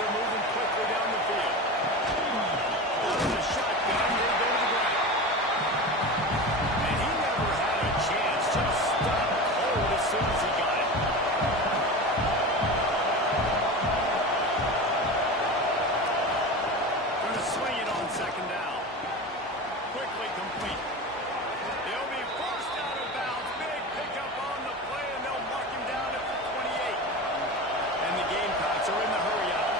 are moving quickly down the field. On the shotgun, they go to the ground. And he never had a chance. Just stopped cold as soon as he got it. Going to swing it on second down. Quickly complete. They'll be forced out of bounds. Big pickup on the play, and they'll mark him down at the 28. And the Gamecocks are in the hurry out.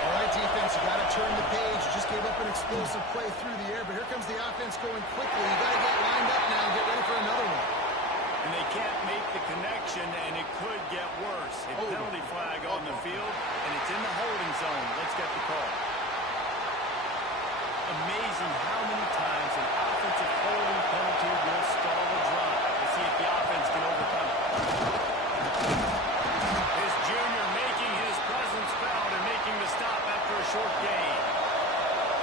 All right, defense, you got to turn the page. You just gave up an explosive play through the air, but here comes the offense going quickly. You got to get lined up now and get ready for another one. And they can't make the connection, and it could get worse. A penalty flag on the field, and it's in the holding zone. Let's get the call. Amazing how many times an offensive holding penalty will stall a drive. We'll see if the offense can overcome it. This junior making his presence felt and making the stop after a short gain.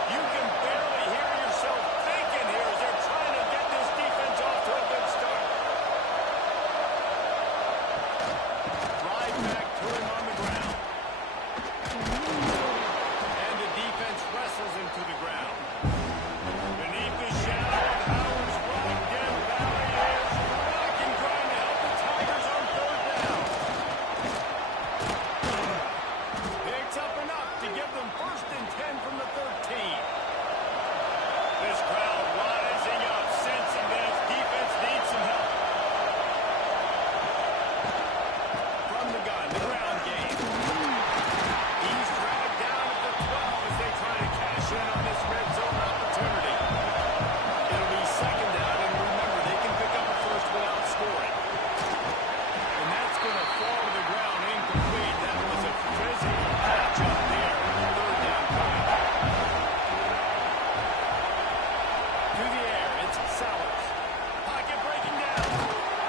You can barely hear yourself thinking here as they're trying to get this defense off to a good start. Right back to him on the ground. And the defense wrestles him to the ground. Beneath the shadow of Howard's rock, Death Valley is rocking, trying to help the Tigers on third down. Picks up enough to give them 1st and 10 from the 13. This crowd rising up, sensing that its defense needs some help. From the gun, the ground game. He's dragged down at the 12 as they try to cash in on this red zone opportunity. It'll be 2nd down, and remember, they can pick up a first without scoring. And that's going to fall to the ground incomplete. That was a physical patch up there. 3rd down coming. To the air, it's Sellers. Pocket breaking down.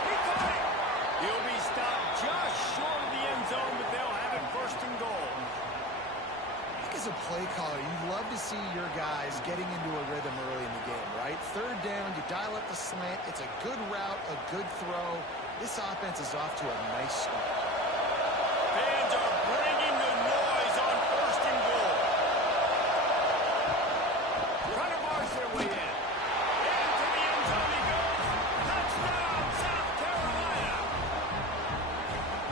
He caught it. He'll be stopped just short of the end zone, but they'll have it 1st and goal. I think as a play caller, you'd love to see your guys getting into a rhythm early in the game, right? 3rd down, you dial up the slant. It's a good route, a good throw. This offense is off to a nice start. Fans are bringing the noise on 1st and goal. Trying to march their way in. Into the end zone he goes. Touchdown, South Carolina.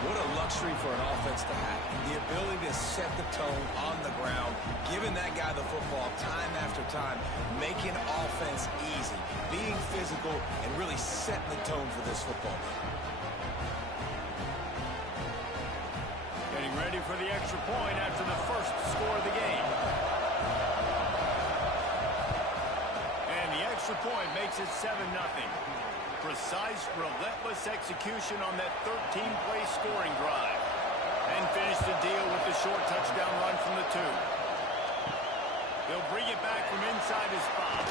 What a luxury for an offense to have. The ability to set the tone on the ground, giving that guy the football time after time, making offense easy, being physical, and really setting the tone for this football game. Getting ready for the extra point after the 1st score of the game. And the extra point makes it 7-0. Precise, relentless execution on that 13-play scoring drive. And finish the deal with the short touchdown run from the 2. They'll bring it back from inside his spot.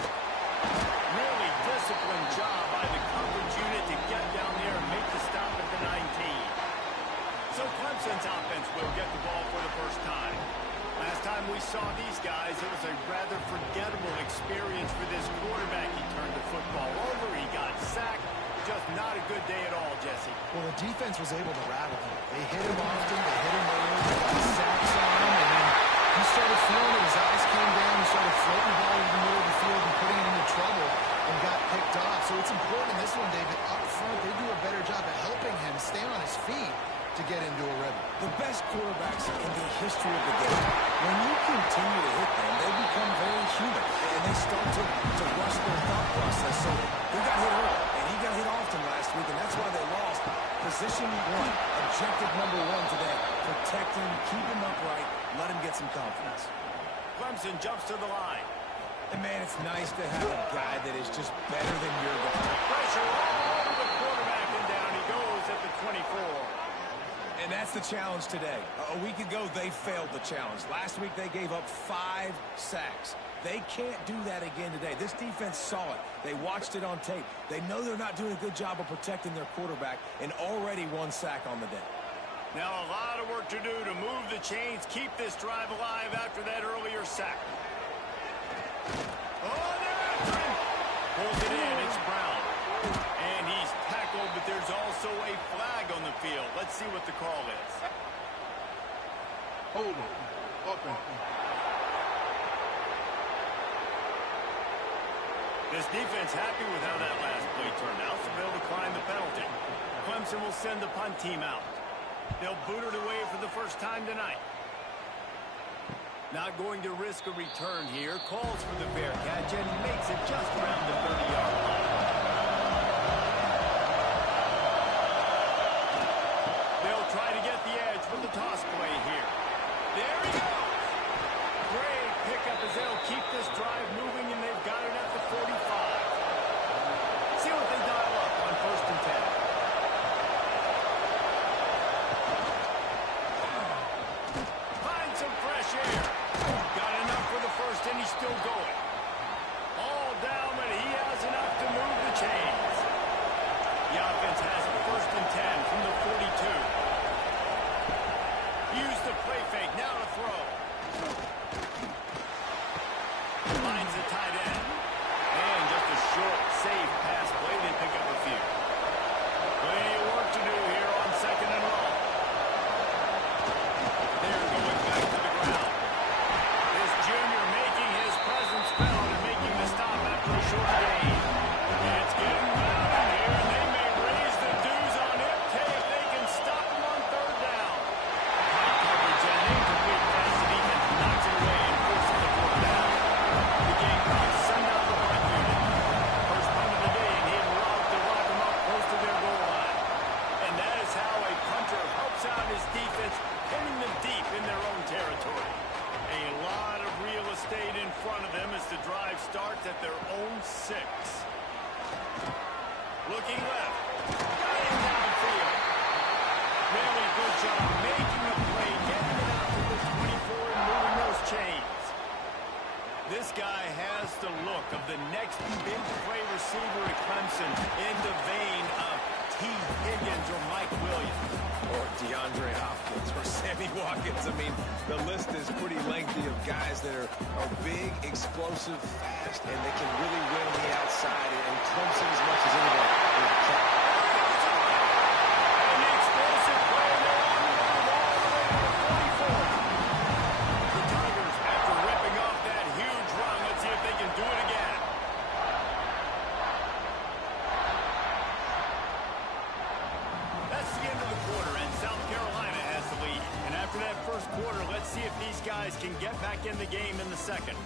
Really disciplined job by the coverage unit to get down there and make the stop at the 19. So Clemson's offense will get the ball for the first time. Last time we saw these guys, it was a rather forgettable experience for this quarterback. He turned the football over, he got sacked. Just not a good day at all, Jesse. Well, the defense was able to rattle him. They hit him often, they hit him early, they got sacks on him, and then he started feeling it. His eyes came down, he started floating the ball in the middle of the field and putting it into trouble and got picked off. So it's important in this one, David, up front, they do a better job of helping him stay on his feet to get into a rhythm. The best quarterbacks in the history of the game, when you continue to hit them, they become very human, and they start to rush their thought process. So he got hit early, and he got hit often last week, and that's why they lost. Position 1, objective number 1 today. Protect him, keep him upright, let him get some confidence. Clemson jumps to the line. And man, it's nice to have a guy that is just better than your guy. Pressure all over the quarterback, and down he goes at the 24. And that's the challenge today. A week ago, they failed the challenge. Last week, they gave up 5 sacks. They can't do that again today. This defense saw it. They watched it on tape. They know they're not doing a good job of protecting their quarterback, and already 1 sack on the day. Now a lot of work to do to move the chains, keep this drive alive after that earlier sack. Oh, they're after him. Pulls it in. It's Brown. And he's tackled, but there's also a flag on the field. Let's see what the call is. Hold it. This defense happy with how that last play turned out, so they'll decline the penalty. Clemson will send the punt team out. They'll boot it away for the first time tonight. Not going to risk a return here. Calls for the fair catch and makes it just around the 30-yard line. They'll try to get the edge with the toss play here. There he goes. Great pickup as they'll keep this drive moving, and they've got it at the 45. See what they dial up on 1st and 10. Find some fresh air. Got enough for the first, and he's still going. All down, but he has enough to move the chains. The offense has it 1st and 10 from the 42. Use the play fake, now to throw. Finds the tight end. And just a short, safe pass play. They pick up a few. Plenty of work to do here on 2nd and long. They're going back to the ground. This junior making his presence felt and making the stop after a short gain. It's getting loud in here, and they may raise the dues on it if they can stop him on 3rd down. High coverage and an incomplete pass. The defense knocks it away and forces the 4th down. The Gamecocks send out the punt unit. First punt of the day, and he and Rob to lock them up close to their goal line. And that is how a punter helps out his defense, pinning them deep in their own territory. A lot of real estate in front of them as the drive starts at their own 6. Looking left. Got it downfield. Really good job making a play, getting it out to the 24 and moving those chains. This guy has the look of the next big play receiver at Clemson in the vein of T. Higgins or Mike Williams. Or DeAndre Hopkins or Sammy Watkins. I mean, the list is pretty lengthy of guys that are big, explosive, fast, and they can really win on the outside. And Clemson, as much as anybody, An explosive play there on the move all the way to the 44. The Tigers, after ripping off that huge run, let's see if they can do it again. That's the end of the quarter, and South Carolina has the lead. And after that first quarter, let's see if these guys can get back in the game in the second.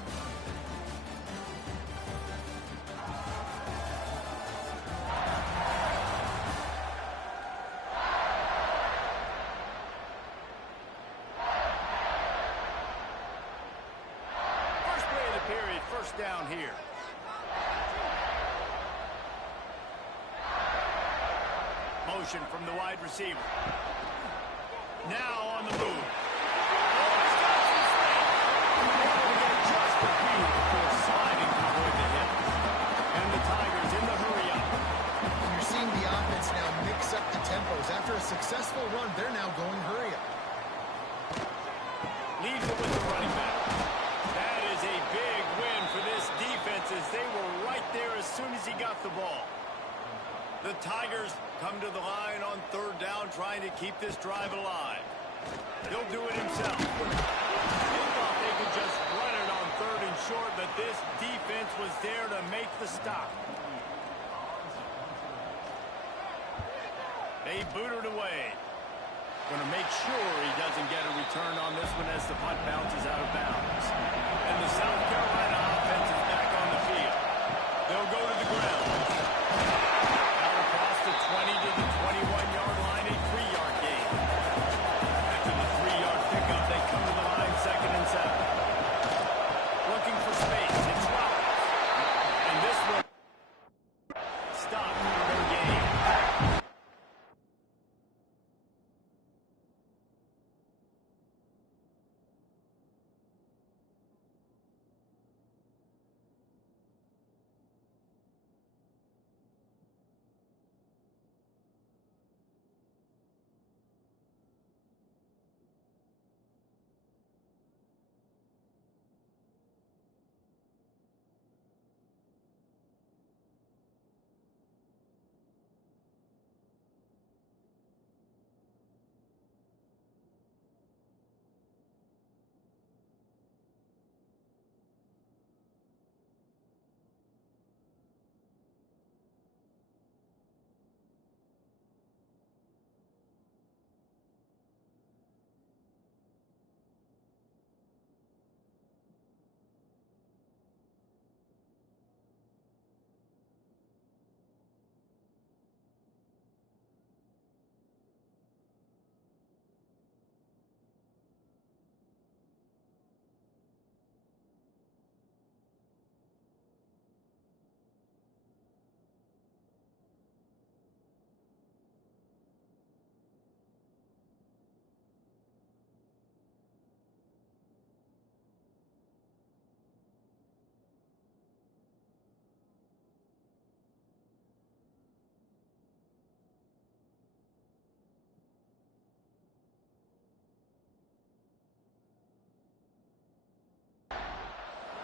First play of the period, first down here. Motion from the wide receiver. Now on the move. Oh, he's got some strength. Able to get just a few before sliding to avoid the hit. And the Tigers in the hurry-up. You're seeing the offense now mix up the tempos. After a successful run, they're now going hurry-up. Leaves it with the running back. That is a big win for this defense as they were right there as soon as he got the ball. The Tigers come to the line on 3rd down, trying to keep this drive alive. He'll do it himself. They thought they could just run it on 3rd and short, but this defense was there to make the stop. They boot it away. Going to make sure he doesn't get a return on this one as the punt bounces out of bounds. And the South Carolina offense is back on the field. They'll go to the ground. Out across the 20 to the 21-yard line, a 3-yard gain. After the 3-yard pickup, they come to the line 2nd and 7. Looking for space. It's Roberts. And this one stopped for no gain.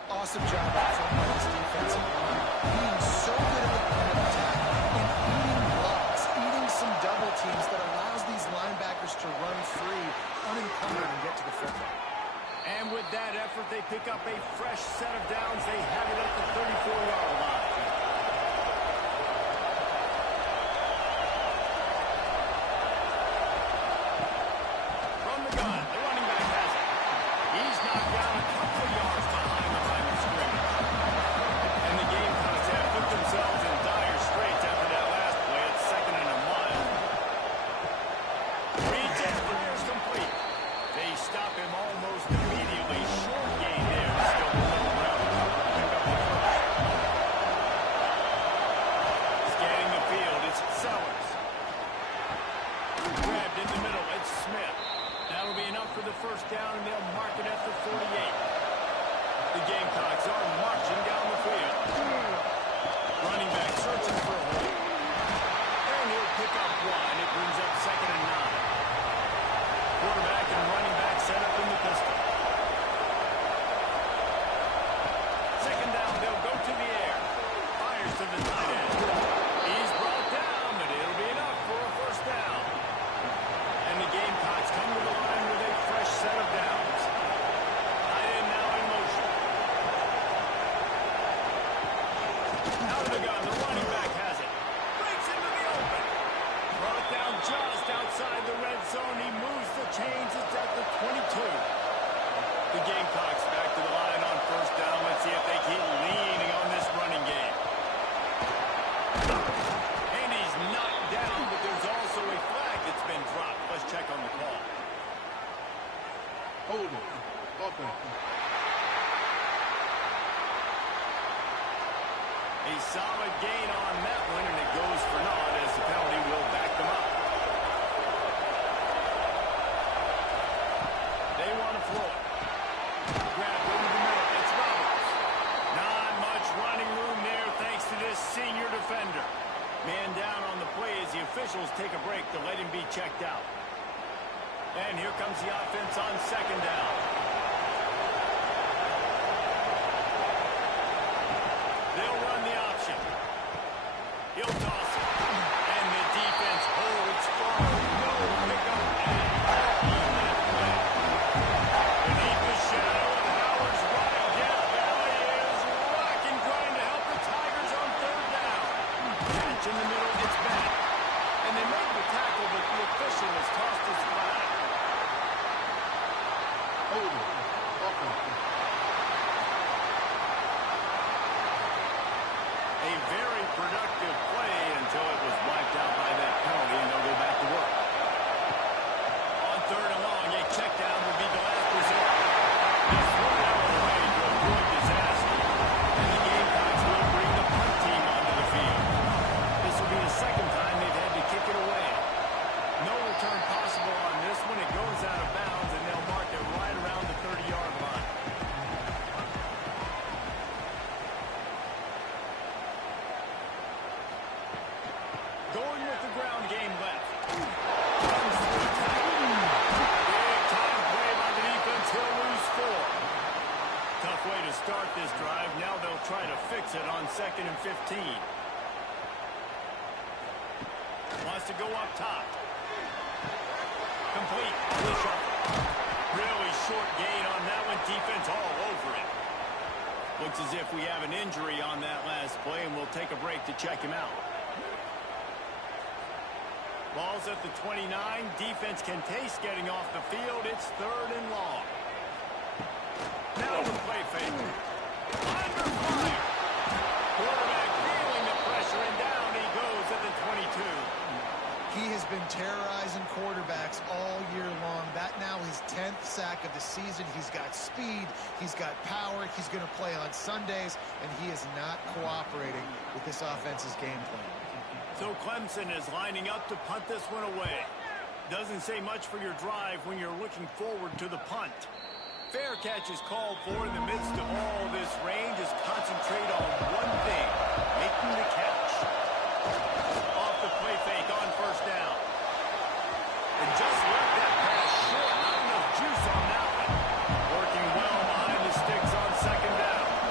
Awesome job up front by this defensive line. Being so good at the point of attack and eating blocks, eating some double teams that allows these linebackers to run free, unencumbered, and get to the football. And with that effort, they pick up a fresh set of downs. They have it at the 34-yard line. From the gun, the running back has it. He's knocked down a couple of yards behind the line of scrimmage. And the Gamecocks have put themselves in dire straits after that last play at 2nd and 1. Reads it, fires complete. They stop him almost immediately. Short gain there. Still pulling around the cover to pick up the first. Scanning the field, it's Sellers. Grabbed in the middle, it's Smith. That'll be enough for the first down, and they'll mark it at the 48. The Gamecocks are marching down the field. Running back searching for a hole. And he'll pick up one. It brings up 2nd and 9. Quarterback and running back set up in the pistol. 2nd down, they'll go to the air. Fires to the tight end. He's brought down, but it'll be enough for a first down. And the Gamecocks come to the line with a fresh set of downs. Tight end now in motion. Out of the gun, the running back has it. Breaks into the open. Brought down just outside the red zone. He moves the chains. It's at the 22. The Gamecocks back to the line on first down. Let's see if they keep leaning on this running game. And he's knocked down, but there's also a flag that's been dropped. Let's check on the call. Hold it. Okay. A solid gain on that one, and it goes for naught as the penalty will back them up. They want to throw it. Grab over the middle. It's Roberts. Not much running room there thanks to this senior defender. Man down on the play as the officials take a break to let him be checked out. And here comes the offense on 2nd down. They'll run the option. He'll toss it. And the defense holds firm. No pickup at all on that play. Beneath the shadow of Howard's right gap, Valley is rocking, trying to help the Tigers on 3rd down. Catch in the middle, it's back. And they make the tackle, but the official has tossed his flag. Hold it. Okay. A very productive play until it was wiped out by that penalty, and they'll go back to work. On 3rd and long, a check down would be the last resort. They'll throw it out of the way to avoid disaster. And the Gamecocks will bring the punt team onto the field. This will be the 2nd time they've had to kick it away. No return possible on this one. It goes out of bounds, and they'll mark it right around the 30-yard line. Going with the ground game left. Runs through the tackle. Big time play by the defense. He'll lose 4. Tough way to start this drive. Now they'll try to fix it on 2nd and 15. Wants to go up top. Complete. The shuffle. Really short gain on that one. Defense all over it. Looks as if we have an injury on that last play, and we'll take a break to check him out. Ball's at the 29. Defense can taste getting off the field. It's 3rd and long. Now the play fake. Under fire. Quarterback feeling the pressure, and down he goes at the 22. He has been terrorizing quarterbacks all year long. That now his 10th sack of the season. He's got speed. He's got power. He's going to play on Sundays, and he is not cooperating with this offense's game plan. So Clemson is lining up to punt this one away. Doesn't say much for your drive when you're looking forward to the punt. Fair catch is called for in the midst of all this rain. Just concentrate on one thing, making the catch. Off the play fake on 1st down. And just left that pass short. Not enough juice on that one. Working well behind the sticks on 2nd down.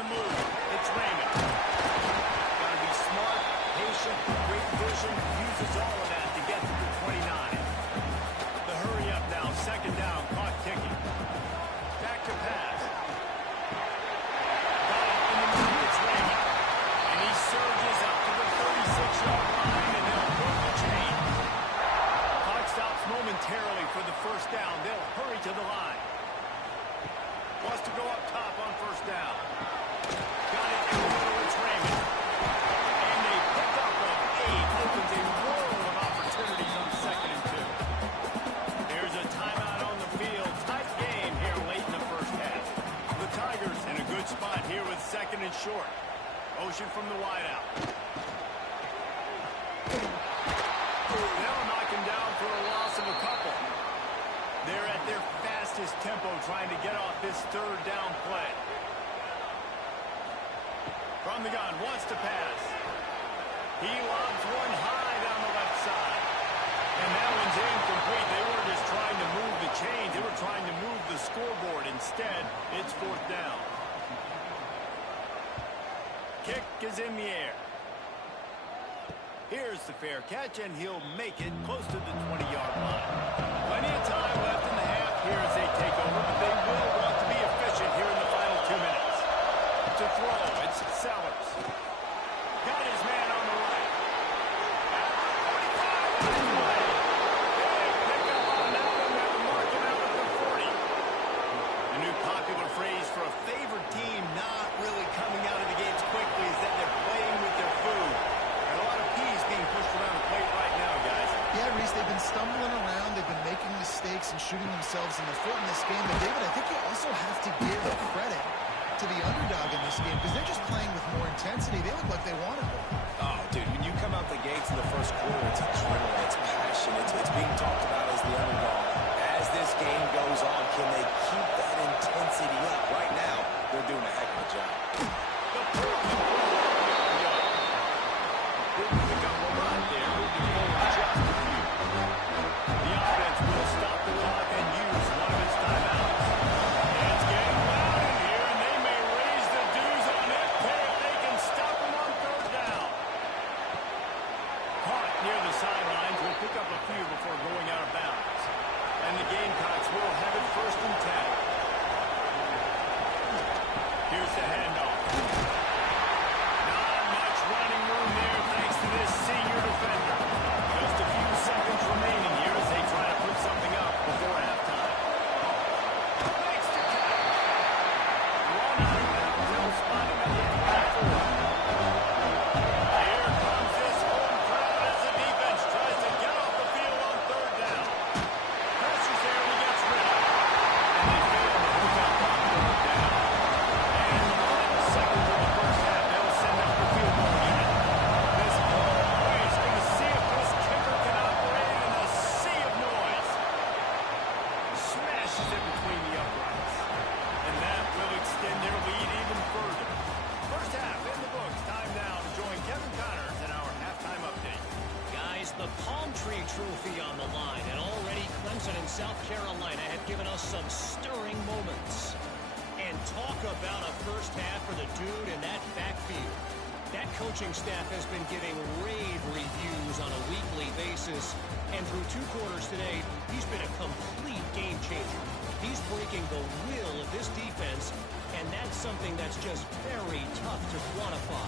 the move. It's Raymond. Got to be smart, patient, great vision. Uses all of that to get to the 29. The hurry up now. Second down. Clock ticking. Back to pass. Got it in the move. It's Raymond. And he surges up to the 36-yard line, and they'll pull the chain. Clock stops momentarily for the first down. They'll hurry to the line. Wants to go up top on first down. Got it in the middle. It's Raymond. And a pickup of 8 opens a world of opportunities on second and 2. There's a timeout on the field. Tight game here late in the first half. The Tigers in a good spot here with second and short. Motion from the wideout. They'll knock him down for a loss of a couple. They're at their fastest tempo trying to get off this third down play. From the gun, wants to pass. He lobs one high down the left side. And that one's incomplete. They weren't just trying to move the chains. They were trying to move the scoreboard. Instead, it's fourth down. Kick is in the air. Here's the fair catch, and he'll make it close to the 20-yard line. Plenty of time left in the half here as they take over, but they will want to be efficient here in the final 2 minutes. To throw, it's Sellers. Got his man on the right. At the 45, on his way. Big pickup on that one. They'll mark him out at the 40. A new popular phrase for a favored team not really coming out of the gates quickly is that they're playing with their food. And a lot of peas being pushed around the plate right now, guys. Yeah, Reese, they've been stumbling around. They've been making mistakes and shooting themselves in the foot in this game. But, David, I think you also have to give credit to the underdog in this game because they're just playing with more intensity. They look like they want it more. Oh, dude, when you come out the gates in the first quarter, it's adrenaline, it's passion, it's being talked about as the underdog. As this game goes on, can they keep that intensity up? Right now, they're doing a heck of a job. The offense will stop the clock and use one of its timeouts. It's getting loud in here, and they may raise the dues on it if they can stop them on third down. Caught near the sidelines. Will pick up a few before going out of bounds. And the Gamecocks will have it first and 10. Here's the handoff. Not much running room there thanks to this senior defender. Just a few seconds remaining here as they try to put something up before halftime. Makes the catch. Run out of bounds. They'll spot him at the 24. Here comes this home crowd as the defense tries to get off the field on third down. Pressure's there and he gets rid of it. And they fail to hook up on third down. And the final seconds of the first half, they'll send out the field goal unit. This whole play is going to see if this kicker can operate in a sea of noise. Smashes it between the uprights. And that will extend their lead even further. First half in the books. Time now to join Kevin Connors in our halftime update. Guys, the Palm Tree Trophy on the line, and already Clemson and South Carolina have given us some stirring moments. And talk about a first half for the dude in that backfield. That coaching staff has been giving rave reviews on a weekly basis, and through 2 quarters today, he's been a complete game changer. He's breaking the will of this defense, and that's something that's just very tough to quantify.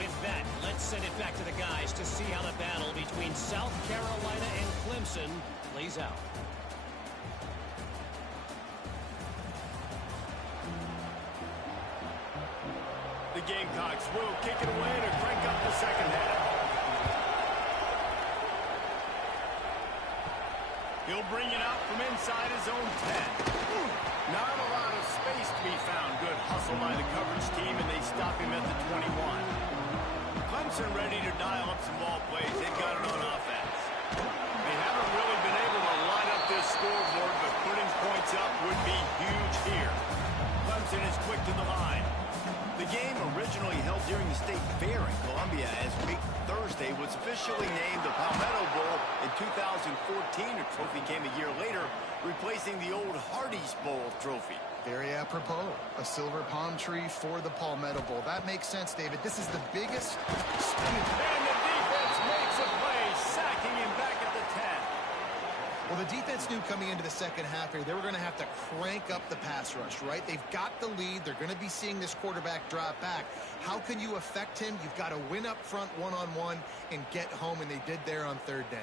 With that, let's send it back to the guys to see how the battle between South Carolina and Clemson plays out. The Gamecocks will kick it away to crank up the second half. He'll bring it out from inside his own 10. Not a lot of space to be found. Good hustle by the coverage team, and they stop him at the 21. Clemson ready to dial up some ball plays. They've got it on offense. They haven't really been able to line up this scoreboard, but putting points up would be huge here. Clemson is quick to the line. The game originally held during the State Fair in Columbia as Big Thursday was officially named the Palmetto Bowl in 2014. A trophy came a year later, replacing the old Hardee's Bowl trophy. Very Apropos, a silver palm tree for the Palmetto Bowl. That makes sense, David. This is the biggest... And the defense makes a play, sacking him back at the 10. Well, the defense knew coming into the second half here, they were going to have to crank up the pass rush, right? They've got the lead. They're going to be seeing this quarterback drop back. How can you affect him? You've got to win up front one-on-one and get home, and they did there on third down.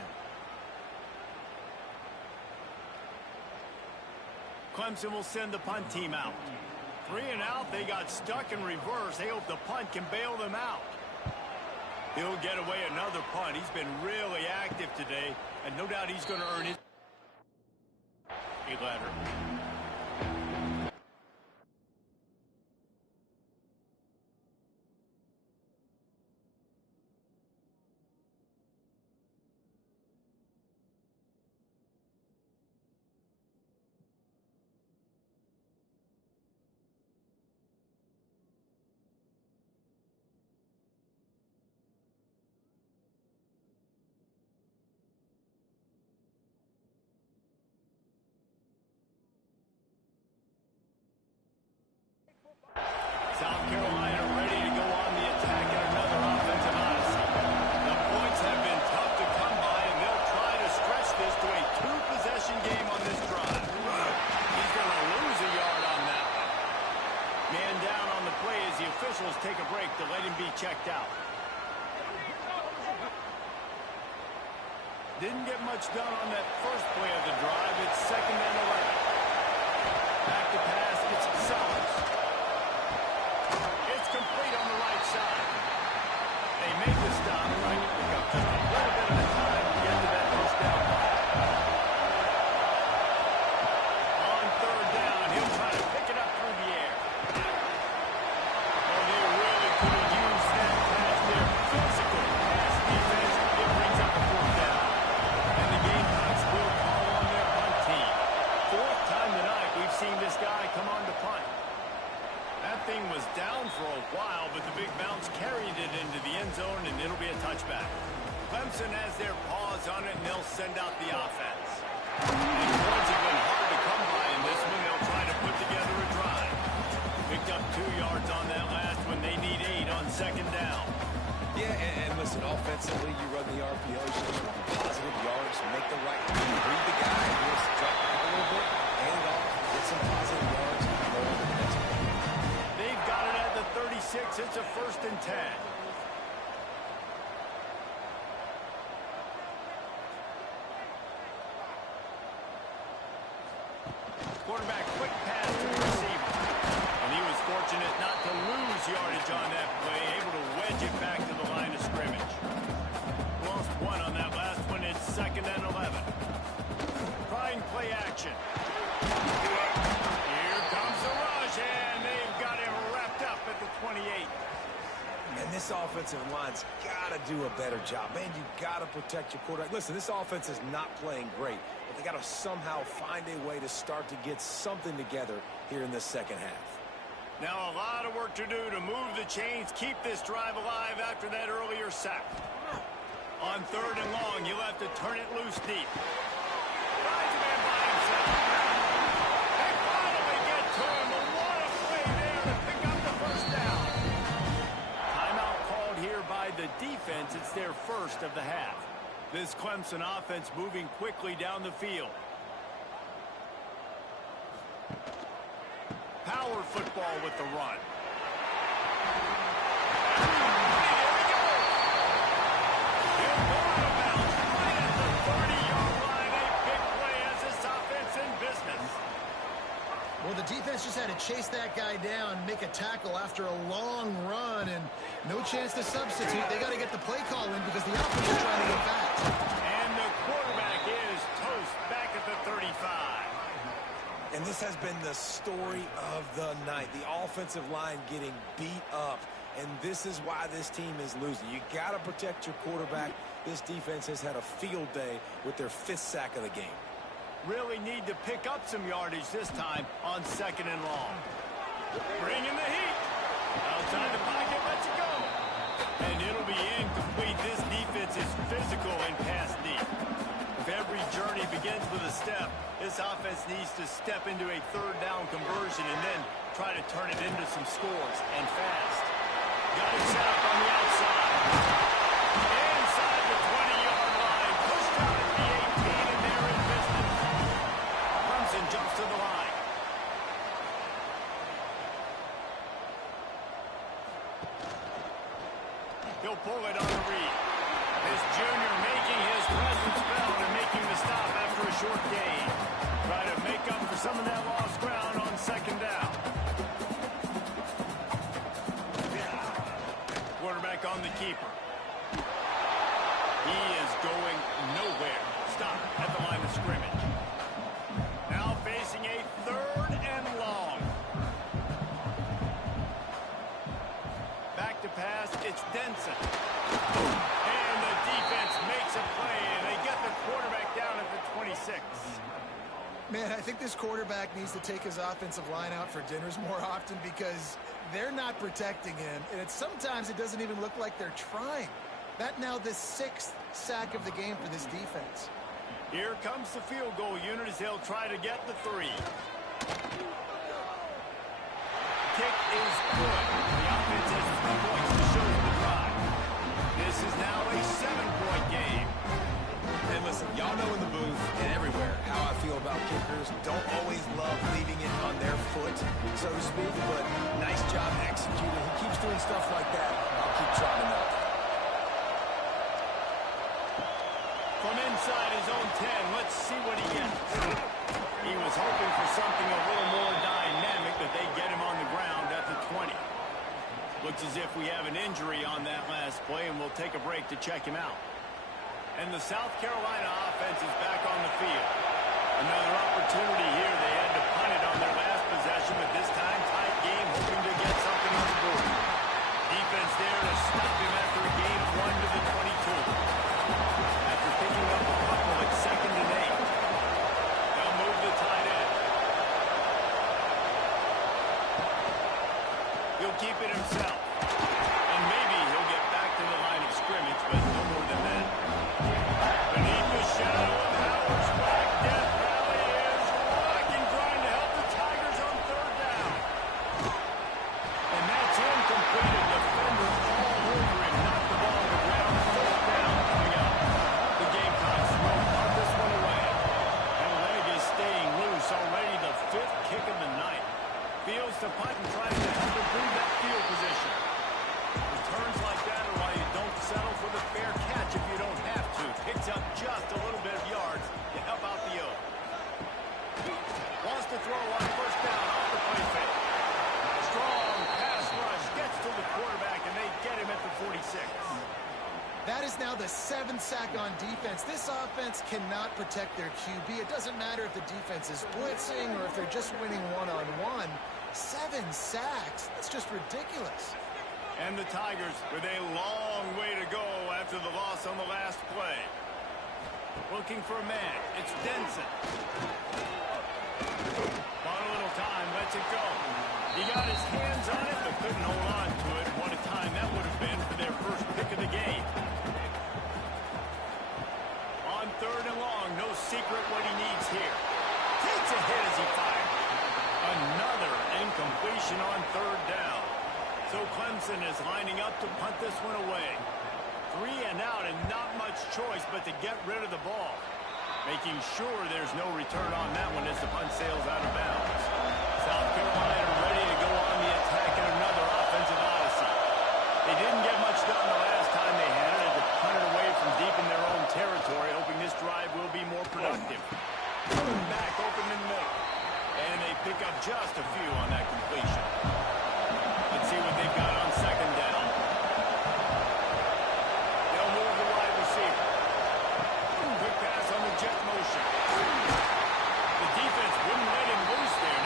Clemson will send the punt team out. 3 and out, they got stuck in reverse. They hope the punt can bail them out. He'll get away another punt. He's been really active today, and no doubt he's going to earn his ladder. South Carolina ready to go on the attack at another offensive odyssey. The points have been tough to come by, and they'll try to stretch this to a 2-possession game on this drive. He's going to lose a yard on that one. Man down on the play as the officials take a break to let him be checked out. Didn't get much done on that first play of the drive. It's 2nd and 11. Back to pass, it's Sellers. It's complete on the right side. They make the stop, trying to pick up just a little bit of the time to get to that first down. On third down, he'll try to pick it up through the air. Oh, they really could have used that pass there. Physical pass defense. It brings up a 4th down. And the Gamecocks will call on their punt team. 4th time tonight we've seen this guy come on to punt. That thing was down for a while, but the big bounce carried it into the end zone, and it'll be a touchback. Clemson has their paws on it, and they'll send out the offense. And points have been hard to come by in this one. They'll try to put together a drive. Picked up 2 yards on that last one. They need 8 on 2nd down. Yeah, and listen, offensively, you run the RPO, you should run positive yards, make the right read the guy, just drop back a little bit, hand it off, get some positive yards, and go to the next one. They've got it at the 36. It's a 1st and 10. Quarterback quick pass to the receiver. And he was fortunate not to lose yardage on that play, able to wedge it back to the line of scrimmage. Lost 1 on that last one. It's 2nd and 11. Trying play action. Here comes the rush, and they've got him wrapped up at the 28. And this offensive line's got to do a better job. Man, you got to protect your quarterback. Listen, this offense is not playing great, but they got to somehow find a way to start to get something together here in the second half. Now a lot of work to do to move the chains, keep this drive alive after that earlier sack. On 3rd and long, you'll have to turn it loose deep. Finds a man by himself. They finally get to him, but what a play there to pick up the 1st down. Timeout called here by the defense. It's their 1st of the half. This Clemson offense moving quickly down the field. Power football with the run. He'll go out of bounds right at the 30-yard line. A big play as this offense in business. Well, the defense just had to chase that guy down, make a tackle after a long run, and no chance to substitute. They got to get the play call in because the offense is trying to get back. And the quarterback is toast back at the 35. And this has been the story of the night. The offensive line getting beat up. And this is why this team is losing. You got to protect your quarterback. This defense has had a field day with their 5th sack of the game. Really need to pick up some yardage this time on 2nd and long. Bringing the heat. Outside the pocket, lets it go. And it'll be incomplete. This defense is physical and pass deep. If every journey begins with a step, this offense needs to step into a 3rd down conversion and then try to turn it into some scores, and fast. Got it set up on the outside. Inside the 20-yard line. Pushed out at the 18, and they're in business. Clemson jumps to the line. He'll pull it on the read. This junior making his presence felt and making the stop after a short gain. Try to make up for some of that lost ground on second down. Quarterback on the keeper. He is going nowhere. Stop at the line of scrimmage. Now facing a third and long. Back to pass, it's Denson. And the defense makes a play, and they get the quarterback down at the 26. Man, I think this quarterback needs to take his offensive line out for dinners more often because they're not protecting him, and sometimes it doesn't even look like they're trying. That now the 6th sack of the game for this defense. Here comes the field goal unit as they'll try to get the 3. Kick is good. The offense has 3 points to show the drive. This is now a 7-point game. And listen, y'all know in the booth and everywhere how I feel about kickers. Don't always love leaving it on their foot, so to speak, but nice job executing. He keeps doing stuff like that. I'll keep trotting him out. From inside his own 10, let's see what he gets. He was hoping for something a little more dynamic, but they get him on the ground at the 20. Looks as if we have an injury on that last play, and we'll take a break to check him out. And the South Carolina offense is back on the field. Another opportunity here. They had to punt it on their last possession, but this time tight game, hoping to get something on the board. Defense there to stop him after a gain of 1 to the 22. After picking up a couple at 2nd and 8. They'll move the tight end. He'll keep it himself. And maybe he'll get back to the line of scrimmage, but no more than that. Beneath the shadow of Howard's flag, Death Valley is rocking, trying to help the Tigers on 3rd down. And that's incomplete. A defender all over him, knocked the ball on the ground. 4th down coming up. The Gamecocks will punt this one away. And leg is staying loose. Already the 5th kick of the night. Fields to punt and tries to help improve that field position. Returns like that are why you don't settle for the fair catch if you don't have to. Picks up just a little bit of yards to help out the O. Wants to throw on 1st down off the play fake. Strong pass rush gets to the quarterback, and they get him at the 46. That is now the 7th sack on defense. This offense cannot protect their QB. It doesn't matter if the defense is blitzing or if they're just winning one-on-one. 7 sacks. That's just ridiculous. And the Tigers with a long way to go after the loss on the last play. Looking for a man. It's Denson. Bought a little time, lets it go. He got his hands on it, but couldn't hold on to it. What a time that would have been for their first pick of the game. On 3rd and long, no secret what he needs here. Takes a hit as he fired. Another incompletion on 3rd down. So Clemson is lining up to punt this one away. 3 and out and not much choice but to get rid of the ball. Making sure there's no return on that one as the punt sails out of bounds. South Carolina ready to go on the attack in another offensive odyssey. They didn't get much done the last time they had it. To punt it away from deep in their own territory, hoping this drive will be more productive. Back open in the middle. And they pick up just a few on that completion. Let's see what they've got on 2nd down. They'll move the wide receiver. Quick pass on the jet motion. The defense wouldn't let him loose there.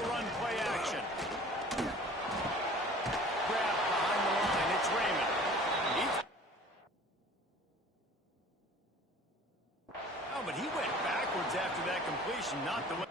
They'll run play action. Grab behind the line. It's Raymond. Oh, but he went backwards after that completion, not the way.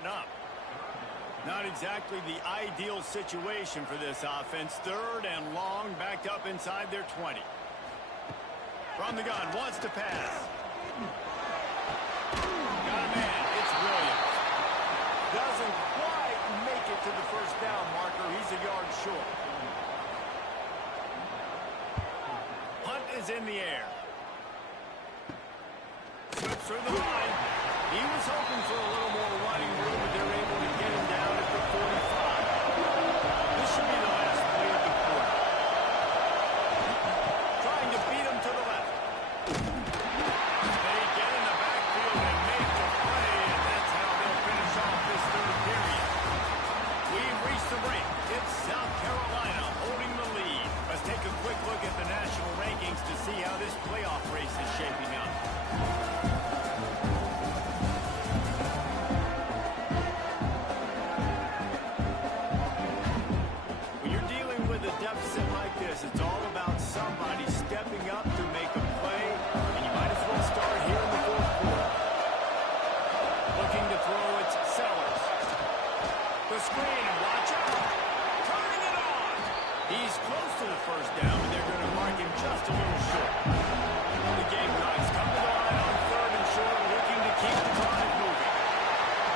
Up. Not exactly the ideal situation for this offense. 3rd and long, backed up inside their 20. From the gun, wants to pass. Got a man. It's Williams. Doesn't quite make it to the first down marker. He's a yard short. Punt is in the air. Slips through the line. He was hoping for a little more running room, but they're able to get him down at the 45. This should be the last play of the quarter. Trying to beat him to the left. They get in the backfield and make the play, and that's how they'll finish off this 3rd period. We've reached the break. It's South Carolina holding the lead. Let's take a quick look at the national rankings to see how this playoff race is shaping up. It's all about somebody stepping up to make a play, and you might as well start here in the 4th quarter. Looking to throw, it's Sellers. The screen, and watch out. Turning it on. He's close to the first down, but they're going to mark him just a little short. The Gamecocks come to the line on 3rd and short, looking to keep the drive moving.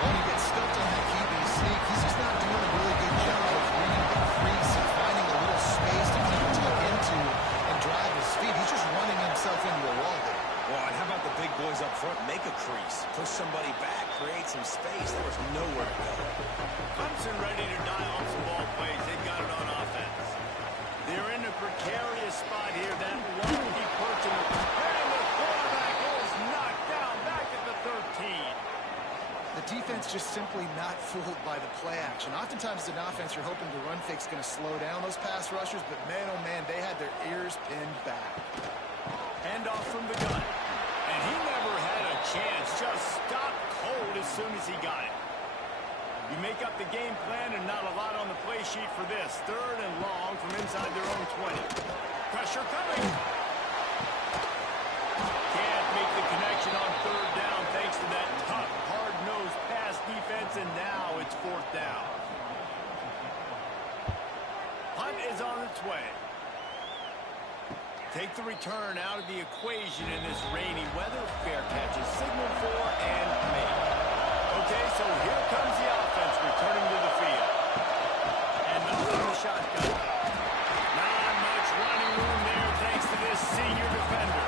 When he gets stuffed on that QB sneak, he's just not doing a really good job of reading the crease and finding a little space to kind of tuck into and drive his feet. He's just running himself into a wall there. Well, and how about the big boys up front? Make a crease. Push somebody back. Create some space. There was nowhere to go. Clemson ready to dial up some ball plays. They've got it on offense. They're in a precarious spot here. That lofty perch in the... And the quarterback is knocked down back at the 13. The defense just simply not fooled by the play action. Oftentimes, as an offense, you're hoping the run fake's going to slow down those pass rushers, but man, oh man, they had their ears pinned back. Handoff from the gun. And he never had a chance. Just stopped cold as soon as he got it. You make up the game plan and not a lot on the play sheet for this. 3rd and long from inside their own 20. Pressure coming. Can't make the connection on 3rd down thanks to that tough, hard-nosed pass defense, and now it's 4th down. Punt is on its way. Take the return out of the equation in this rainy weather. Fair catch is signaled for and made. Okay, so here comes the offense returning to the field. And nothing in the shotgun. Not much running room there thanks to this senior defender.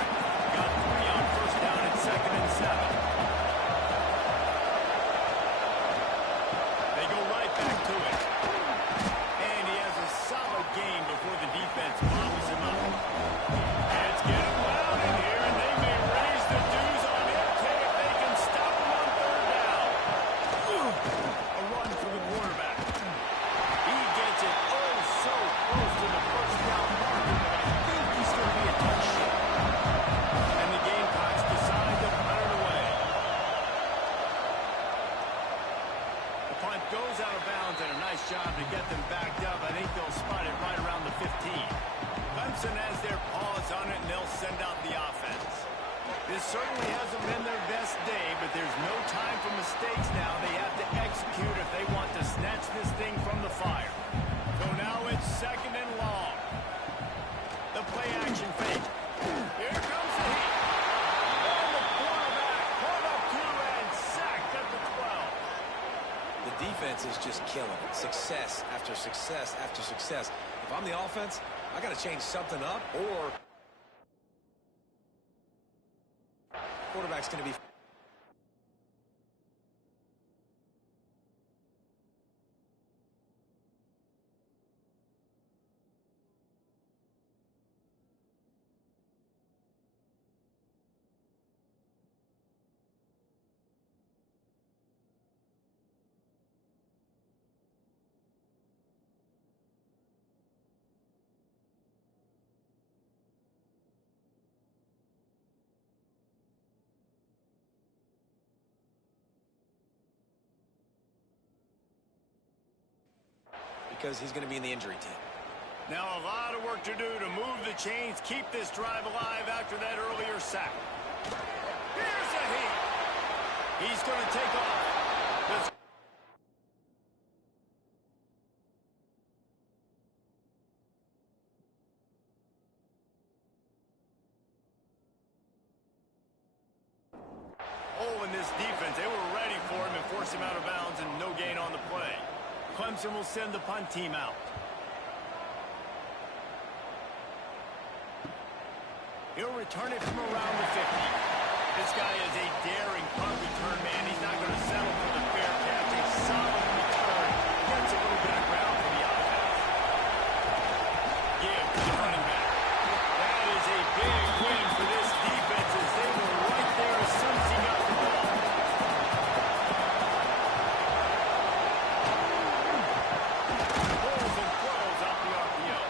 Got 3 on 1st down at 2nd and 7. They go right back to it. And he has a solid game before the defense bobbles him up. And it's getting loud in here, and they may raise the dues on MK if they can stop him on 3rd down. A run for the quarterback. He gets it oh so close to the first down marker, but I think he's going to be a touch short. And the Gamecocks decide to punt it away. The punt goes out of bounds, and a nice job to get them backed up. I think they'll spot it right around the 15. Clemson has their paws on it, and they'll send out the offense. This certainly hasn't been their best day, but there's no time for mistakes now. They have to execute if they want to snatch this thing from the fire. So now it's 2nd and long. The play action fake. Here comes the heat. And the quarterback pulled up 2 and sacked at the 12. The defense is just killing it. Success after success after success. If I'm the offense, I got to change something up, or quarterback's going to be because he's going to be in the injury team. Now a lot of work to do to move the chains, keep this drive alive after that earlier sack. Here's a heat. He's going to take off. Oh, in this defense, they were ready for him and forced him out of bounds and no gain on the play. Clemson will send the punt team out. He'll return it from around the 50. This guy is a daring punt return man. He's not going to settle for the fair catch. A solid return. Gets a little bit of ground for the offense. Give to the running back. That is a big win for this defense as they were right there as soon as he got the ball. Pulls and throws off the RPO.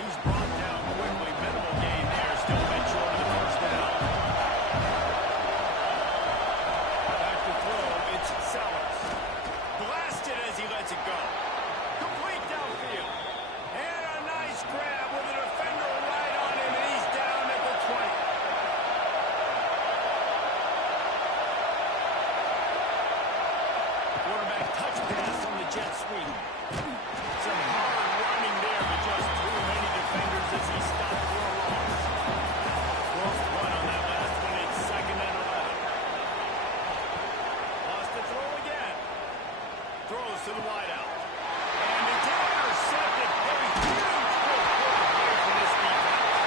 He's brought down quickly. Minimal gain there. Still been short of the first down. Back to throw. It's Sellers. Blasted as he lets it go. Complete downfield. And a nice grab with a defender right on him, and he's down at the 20. Quarterback touch pass on the jet sweep. Some hard running there, but just too many defenders as he stopped for a loss. Close one on that last one. It's 2nd and 11. Lost the throw again. Throws to the wideout. And it's intercepted. A huge big play for this defense.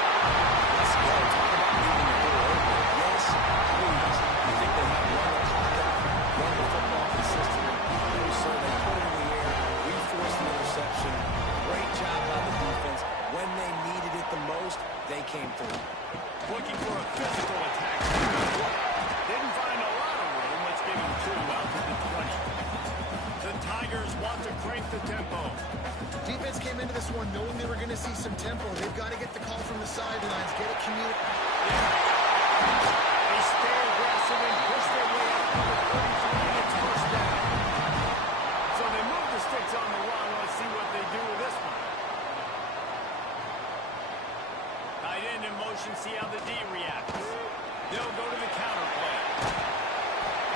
Let's go. Talk about leaving the door open. Yes, please. You think they have run the pocket, run the football consistently? No, sir. They put it in the air. We forced the interception. Great job by the defense. When they needed it the most, they came through. Looking for a physical attack. Didn't find a lot of room. Let's give him 2 out to the 20. The Tigers want to crank the tempo. Defense came into this one knowing they were going to see some tempo. They've got to get the call from the sidelines, get it communicated. They stay aggressive and push their way up to the 33, and it's first down. So they move the sticks on the run. Let's see what they do with this one. Tight end in motion, see how the D reacts. They'll go to the counter play.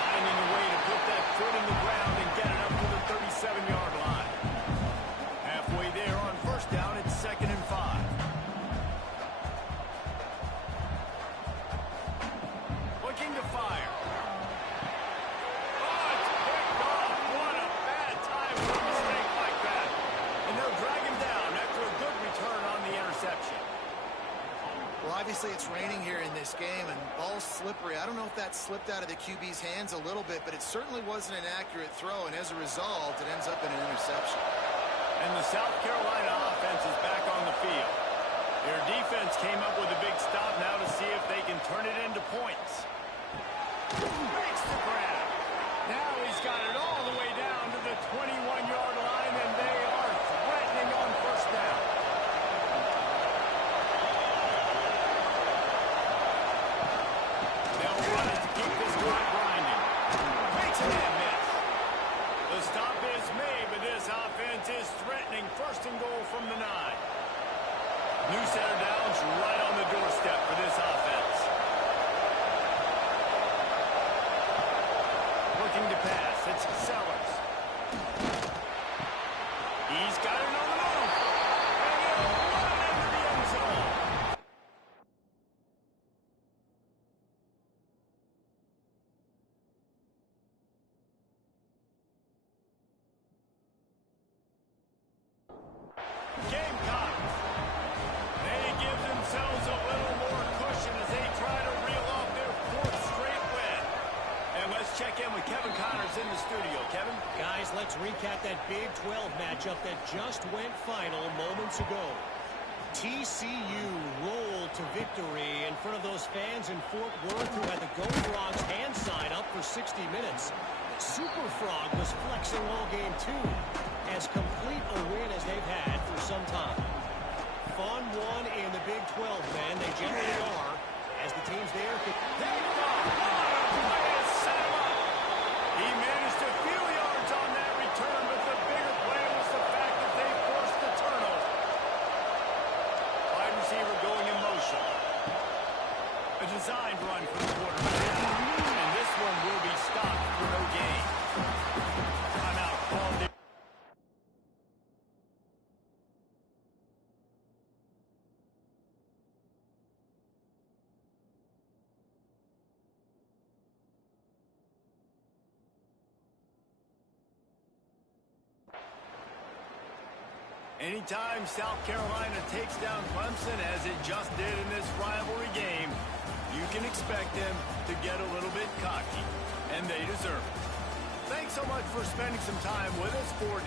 Finding a way to put that foot in the ground and get it up to the 37-yard line. Halfway there on first down, it's 2nd and 5. Looking to fire. Oh, it's picked off. What a bad time for a mistake like that. And they'll drag him down after a good return on the interception. Well, obviously it's raining here in this game, and ball's slippery. I don't know if that slipped out of the QB's hands a little bit, but it certainly wasn't an accurate throw, and as a result, it ends up in an interception. And the South Carolina offense is back on the field. Their defense came up with a big stop now to see if they can turn it into points. Makes the grab. Now he's got it all the way down to the 21-yard line, and they are threatening on first down. They'll run it to keep this drive grinding. Makes it and miss. The stop is made, but this offense is threatening 1st and goal from the 9. New set of downs right on the doorstep for this offense. Looking to pass. It's Sellers. He's got it on the move. And he'll run it into the end zone. Gamecocks. They give themselves a little more cushion as they try to reel off their 4th straight win. And let's check in with Kevin Connors in the studio. Kevin? Guys, let's recap that Big 12 matchup that just went final moments ago. TCU rolled to victory in front of those fans in Fort Worth who had the Go Frogs hand sign up for 60 minutes. Super Frog was flexing all game too. As complete a win as they've had for some time. Fun one in the Big 12, man. They generally are. As the teams there could... He managed a few yards on that return, but the bigger play was the fact Anytime South Carolina takes down Clemson, as it just did in this rivalry game, you can expect them to get a little bit cocky, and they deserve it. Thanks so much for spending some time with us for